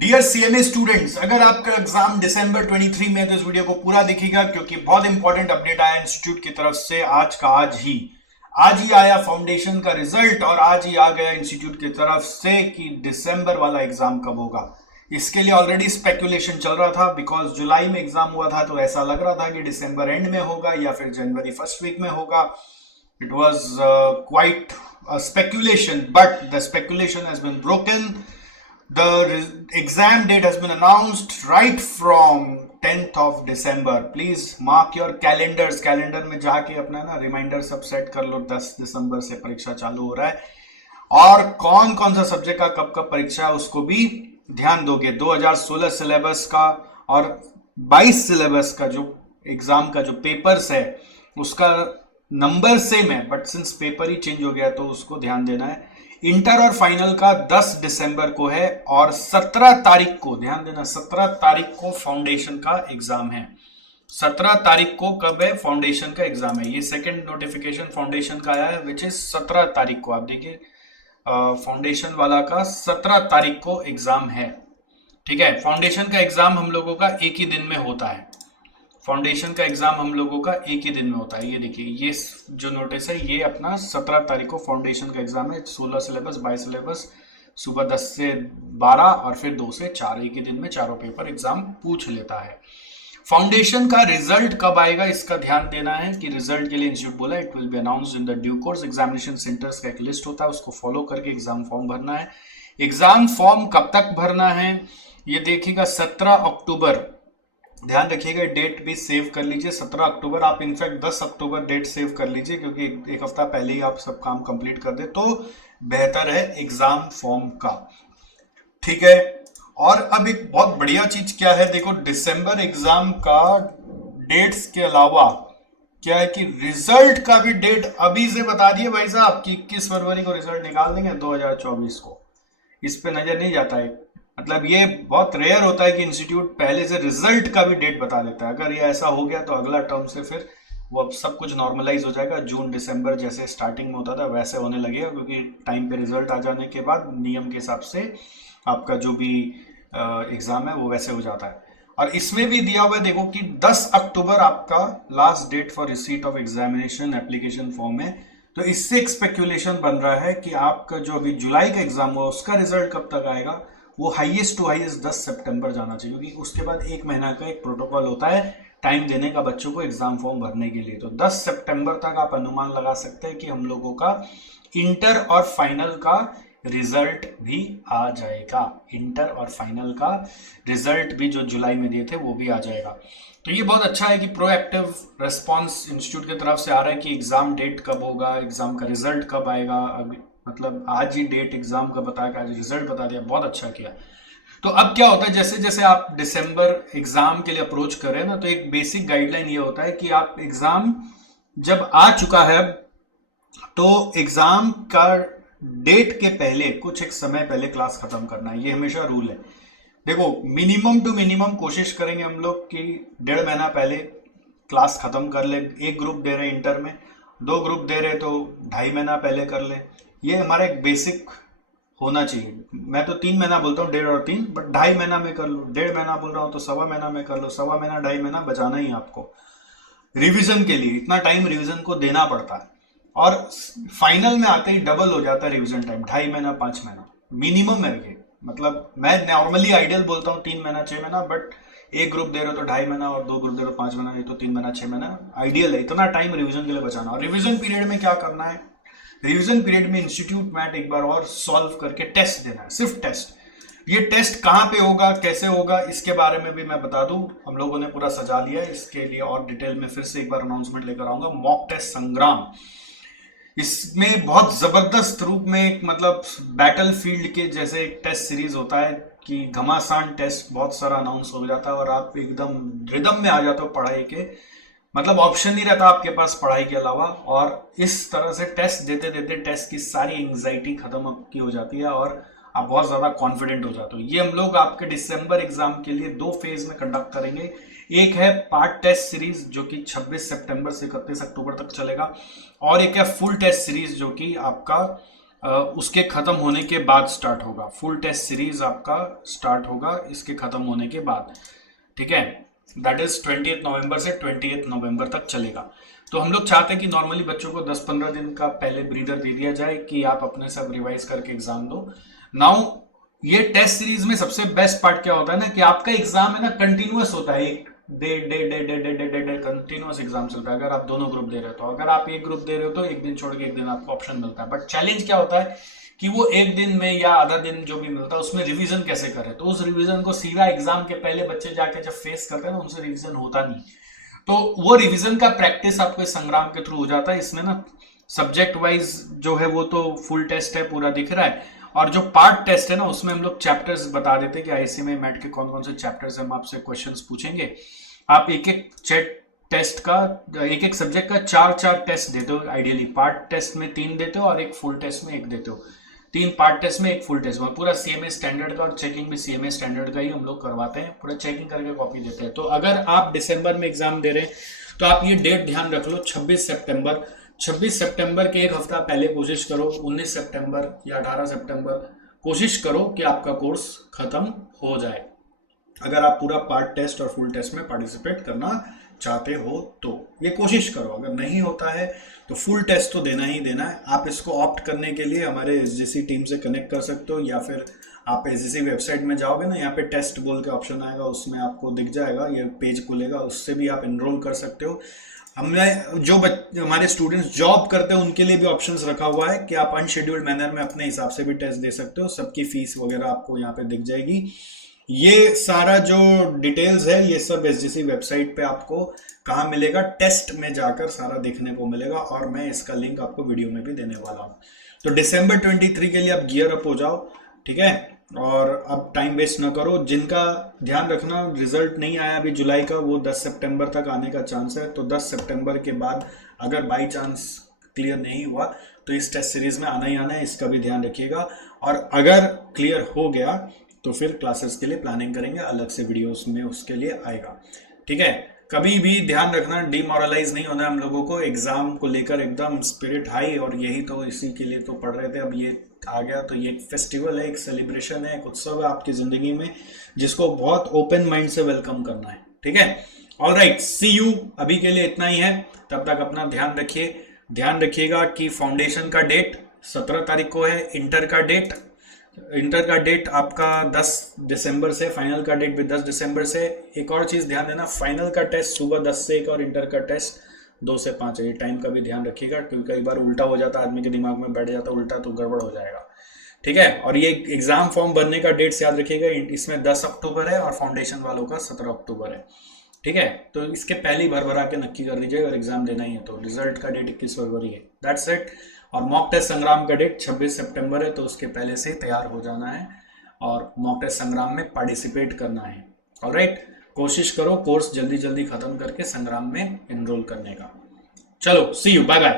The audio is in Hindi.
डियर सीएमए स्टूडेंट्स, अगर आपका एग्जाम दिसंबर 23 में है तो इस वीडियो को पूरा देखिएगा क्योंकि बहुत इंपॉर्टेंट अपडेट आया इंस्टीट्यूट की तरफ से आज का आज ही आया फाउंडेशन का रिजल्ट और आज ही आ गया इंस्टीट्यूट की तरफ से कि दिसंबर वाला एग्जाम कब होगा। इसके लिए ऑलरेडी स्पेकुलेशन चल रहा था बिकॉज जुलाई में एग्जाम हुआ था तो ऐसा लग रहा था कि दिसंबर एंड में होगा या फिर जनवरी फर्स्ट वीक में होगा। It was quite speculation, but the speculation has been broken. The exam date has been announced right from 10th of December. Please mark your calendars. Calendar में जाके अपना ना रिमाइंडर सब सेट कर लो। 10 दिसंबर से परीक्षा चालू हो रहा है और कौन कौन सा सब्जेक्ट का कब कब परीक्षा है उसको भी ध्यान दोगे। 2016 सिलेबस का और 22 सिलेबस का जो एग्जाम का जो पेपर्स है उसका नंबर सेम है, but since paper he change हो गया तो उसको ध्यान देना है। इंटर और फाइनल का 10 दिसंबर को है और 17 तारीख को, ध्यान देना, 17 तारीख को फाउंडेशन का एग्जाम है। 17 तारीख को कब है फाउंडेशन का एग्जाम है। ये सेकंड नोटिफिकेशन फाउंडेशन का आया है विच इज 17 तारीख को। आप देखिए फाउंडेशन वाला का 17 तारीख को एग्जाम है। ठीक है, फाउंडेशन का एग्जाम हम लोगों का एक ही दिन में होता है। फाउंडेशन का एग्जाम हम लोगों का एक ही दिन में होता है। ये देखिए, ये जो नोटिस है ये अपना 17 तारीख को फाउंडेशन का एग्जाम है। 16 सिलेबस 22 सिलेबस सुबह 10 से 12 और फिर 2 से 4 एक ही दिन में चारों पेपर एग्जाम पूछ लेता है। फाउंडेशन का रिजल्ट कब आएगा इसका ध्यान देना है कि रिजल्ट के लिए इंस्टीट्यूट बोला it will be announced in the due course. Examination centres का एक लिस्ट होता है, उसको फॉलो करके एग्जाम फॉर्म भरना है। एग्जाम फॉर्म कब तक भरना है ये देखिएगा, 17 अक्टूबर। ध्यान रखिएगा, डेट भी सेव कर लीजिए 17 अक्टूबर। आप इनफैक्ट 10 अक्टूबर डेट सेव कर लीजिए क्योंकि एक हफ्ता पहले ही आप सब काम कंप्लीट कर दे तो बेहतर है एग्जाम फॉर्म का। ठीक है, और अब एक बहुत बढ़िया चीज क्या है, देखो दिसंबर एग्जाम का डेट्स के अलावा क्या है कि रिजल्ट का भी डेट अभी से बता दिए भाई साहब कि 21 फरवरी को रिजल्ट निकाल देंगे 2024 को। इस पे नजर नहीं जाता है। मतलब ये बहुत रेयर होता है कि इंस्टीट्यूट पहले से रिजल्ट का भी डेट बता देता है। अगर ये ऐसा हो गया तो अगला टर्म से फिर वो अब सब कुछ नॉर्मलाइज हो जाएगा। जून दिसंबर जैसे स्टार्टिंग में होता था वैसे होने लगेगा क्योंकि टाइम पे रिजल्ट आ जाने के बाद नियम के हिसाब से आपका जो भी एग्जाम है वो वैसे हो जाता है। और इसमें भी दिया हुआ है देखो कि 10 अक्टूबर आपका last date for receipt of examination application form है। तो इससे एक स्पेक्यूलेशन बन रहा है कि आपका जो अभी जुलाई का एग्जाम हुआ उसका रिजल्ट कब तक आएगा। वो हाईएस्ट टू हाईएस्ट 10 सितंबर जाना चाहिए क्योंकि उसके बाद एक महीना का एक प्रोटोकॉल होता है टाइम देने का बच्चों को एग्जाम फॉर्म भरने के लिए। तो 10 सितंबर तक आप अनुमान लगा सकते हैं कि हम लोगों का इंटर और फाइनल का रिजल्ट भी आ जाएगा। इंटर और फाइनल का रिजल्ट भी जो जुलाई में दिए थे वो भी आ जाएगा। तो ये बहुत अच्छा है कि प्रोएक्टिव रिस्पांस इंस्टीट्यूट की तरफ से आ रहा है कि एग्जाम डेट कब होगा, एग्जाम का रिजल्ट कब आएगा। मतलब आज ही डेट एग्जाम का बता के आज रिजल्ट बता दिया, बहुत अच्छा किया। तो अब क्या होता है, जैसे जैसे आप दिसंबर एग्जाम के लिए अप्रोच करें ना तो एक बेसिक गाइडलाइन ये होता है कि आप एग्जाम जब आ चुका है तो एग्जाम का डेट के पहले कुछ एक समय पहले क्लास खत्म करना है। ये हमेशा रूल है। देखो मिनिमम टू मिनिमम कोशिश करेंगे हम लोग कि 1.5 महीना पहले क्लास खत्म कर ले। एक ग्रुप दे रहे इंटर में, 2 ग्रुप दे रहे तो 2.5 महीना पहले कर ले। ये हमारा एक बेसिक होना चाहिए। मैं तो 3 महीना बोलता हूँ, 1.5 और 3, बट 2.5 महीना में कर लो। 1.5 महीना बोल रहा हूँ तो 1.25 महीना में कर लो। 1.25 महीना 2.5 महीना बचाना ही आपको रिवीजन के लिए। इतना टाइम रिवीजन को देना पड़ता है और फाइनल में आते ही डबल हो जाता है रिवीजन टाइम। 2.5 महीना 5 महीना मिनिमम है ये। मतलब मैं नॉर्मली आइडियल बोलता हूँ 3 महीना 6 महीना, बट एक ग्रुप दे रहे हो तो 2.5 महीना और 2 ग्रुप दे रहे हो 5 महीना, ये तो 3 महीना 6 महीना आइडियल है। इतना टाइम रिवीजन के लिए बचाना। और रिवीजन पीरियड में क्या करना है, रिवीजन पीरियड में इंस्टीट्यूट मैट एक बार और सॉल्व करके टेस्ट देना है, सिर्फ टेस्ट। ये टेस्ट कहाँ पे होगा, कैसे होगा, इसके बारे में भी मैं बता दूं। हम लोगों ने पूरा सजा लिया है, इसके लिए और डिटेल में फिर से एक बार अनाउंसमेंट लेकर आऊंगा। मॉक टेस्ट संग्राम, इसमें बहुत जबरदस्त रूप में एक मतलब बैटल फील्ड के जैसे एक टेस्ट सीरीज होता है कि घमासान टेस्ट बहुत सारा अनाउंस हो जाता है और आप एकदम रिदम में आ जाते हो पढ़ाई के। मतलब ऑप्शन नहीं रहता आपके पास पढ़ाई के अलावा। और इस तरह से टेस्ट देते देते टेस्ट की सारी एंग्जाइटी खत्म की हो जाती है और आप बहुत ज्यादा कॉन्फिडेंट हो जाते हो। ये हम लोग आपके दिसंबर एग्जाम के लिए 2 फेज में कंडक्ट करेंगे। एक है पार्ट टेस्ट सीरीज जो कि 26 सितंबर से 31 अक्टूबर तक चलेगा और एक है फुल टेस्ट सीरीज जो कि आपका उसके खत्म होने के बाद स्टार्ट होगा। फुल टेस्ट सीरीज आपका स्टार्ट होगा इसके खत्म होने के बाद, ठीक है। दैट इज 20 नवंबर से 28 नवंबर तक चलेगा। तो हम लोग चाहते हैं कि नॉर्मली बच्चों को 10-15 दिन का पहले ब्रीदर दे दिया जाए कि आप अपने सब रिवाइज करके एग्जाम दो। नाउ ये टेस्ट सीरीज में सबसे बेस्ट पार्ट क्या होता है ना, कि आपका एग्जाम है ना कंटिन्यूअस होता है, एक day day day day day day day day continuous exam चलता है। अगर आप दोनों ग्रुप दे रहे हो तो, अगर आप एक ग्रुप दे रहे हो तो एक दिन छोड़ के एक दिन आपको ऑप्शन मिलता है। बट चैलेंज क्या होता है कि वो एक दिन में या आधा दिन जो भी मिलता है उसमें रिवीजन कैसे करें। तो उस रिवीजन को सीधा एग्जाम के पहले बच्चे जाके जब फेस करते हैं ना, उनसे रिवीजन होता नहीं। तो वो रिवीजन का प्रैक्टिस आपको इस संग्राम के थ्रू हो जाता है। इसमें ना सब्जेक्ट वाइज जो है वो तो फुल टेस्ट है, पूरा दिख रहा है, और जो पार्ट टेस्ट है ना उसमें हम लोग चैप्टर्स बता देते हैं कि आईसीएमआई मैट के कौन कौन से चैप्टर्स हम आपसे क्वेश्चंस पूछेंगे। आप एक एक टेस्ट का, एक एक सब्जेक्ट का 4-4 टेस्ट देते हो। आइडियली पार्ट टेस्ट में 3 देते हो और एक फुल टेस्ट में 1 देते हो। 3 पार्ट टेस्ट में 1 फुल टेस्ट में, पूरा सीएमए स्टैंडर्ड का, और चेकिंग भी सीएमए स्टैंडर्ड का ही हम लोग करवाते हैं। पूरा चेकिंग करके कॉपी देते हैं। तो अगर आप दिसंबर में एग्जाम दे रहे हैं तो आप ये डेट ध्यान रख लो, 26 सितंबर। 26 सितंबर के एक हफ्ता पहले कोशिश करो, 19 सितंबर या 18 सितंबर कोशिश करो कि आपका कोर्स खत्म हो जाए, अगर आप पूरा पार्ट टेस्ट और फुल टेस्ट में पार्टिसिपेट करना चाहते हो तो। ये कोशिश करो। अगर नहीं होता है तो फुल टेस्ट तो देना ही देना है। आप इसको ऑप्ट करने के लिए हमारे एसजीसी टीम से कनेक्ट कर सकते हो, या फिर आप एसजीसी वेबसाइट में जाओगे ना, यहाँ पे टेस्ट बोल के ऑप्शन आएगा, उसमें आपको दिख जाएगा, ये पेज खुलेगा, उससे भी आप एनरोल कर सकते हो। हमने जो हमारे स्टूडेंट्स जॉब करते हैं उनके लिए भी ऑप्शंस रखा हुआ है कि आप अनशेड्यूल्ड मैनर में अपने हिसाब से भी टेस्ट दे सकते हो। सबकी फीस वगैरह आपको यहाँ पे दिख जाएगी। ये सारा जो डिटेल्स है ये सब एसजीसी वेबसाइट पे आपको कहाँ मिलेगा, टेस्ट में जाकर सारा देखने को मिलेगा, और मैं इसका लिंक आपको वीडियो में भी देने वाला हूँ। तो दिसंबर 23 के लिए आप गियर अप हो जाओ, ठीक है। और अब टाइम वेस्ट ना करो। जिनका ध्यान रखना रिजल्ट नहीं आया अभी जुलाई का, वो 10 सितंबर तक आने का चांस है। तो 10 सितंबर के बाद अगर बाई चांस क्लियर नहीं हुआ तो इस टेस्ट सीरीज में आना ही आना है, इसका भी ध्यान रखिएगा। और अगर क्लियर हो गया तो फिर क्लासेस के लिए प्लानिंग करेंगे, अलग से वीडियोस में उसके लिए आएगा, ठीक है। कभी भी ध्यान रखना, डिमोरलाइज नहीं होना हम लोगों को। एग्जाम को लेकर एकदम स्पिरिट हाई, और यही तो इसी के लिए तो पढ़ रहे थे। अब ये आ गया तो ये एक फेस्टिवल है, एक सेलिब्रेशन है, एक उत्सव है आपकी जिंदगी में, जिसको बहुत ओपन माइंड से वेलकम करना है, ठीक है। Alright, see you. अभी के लिए इतना ही है, तब तक अपना ध्यान रखिए। ध्यान रखिएगा कि फाउंडेशन का डेट 17 तारीख को है। इंटर का डेट आपका 10 दिसंबर से, फाइनल का डेट भी 10 दिसंबर से। एक और चीज ध्यान देना, फाइनल का टेस्ट सुबह 10 से 1 और इंटर का टेस्ट 2 से 5 है। ये टाइम का भी ध्यान रखिएगा, क्योंकि कई बार उल्टा हो जाता है, आदमी के दिमाग में बैठ जाता है उल्टा, तो गड़बड़ हो जाएगा, ठीक है। और ये एग्जाम फॉर्म भरने का डेट्स याद रखिएगा, इसमें 10 अक्टूबर है और फाउंडेशन वालों का 17 अक्टूबर है, ठीक है। तो इसके पहले ही भर के नक्की कर लीजिएगा, अगर एग्जाम देना ही है तो। रिजल्ट का डेट 21 फरवरी है, दैट्स इट। और मॉक टेस्ट संग्राम का डेट 26 सितंबर है, तो उसके पहले से तैयार हो जाना है और मॉक टेस्ट संग्राम में पार्टिसिपेट करना है। ऑलराइट, कोशिश करो कोर्स जल्दी जल्दी खत्म करके संग्राम में एनरोल करने का। चलो, सी यू, बाय बाय।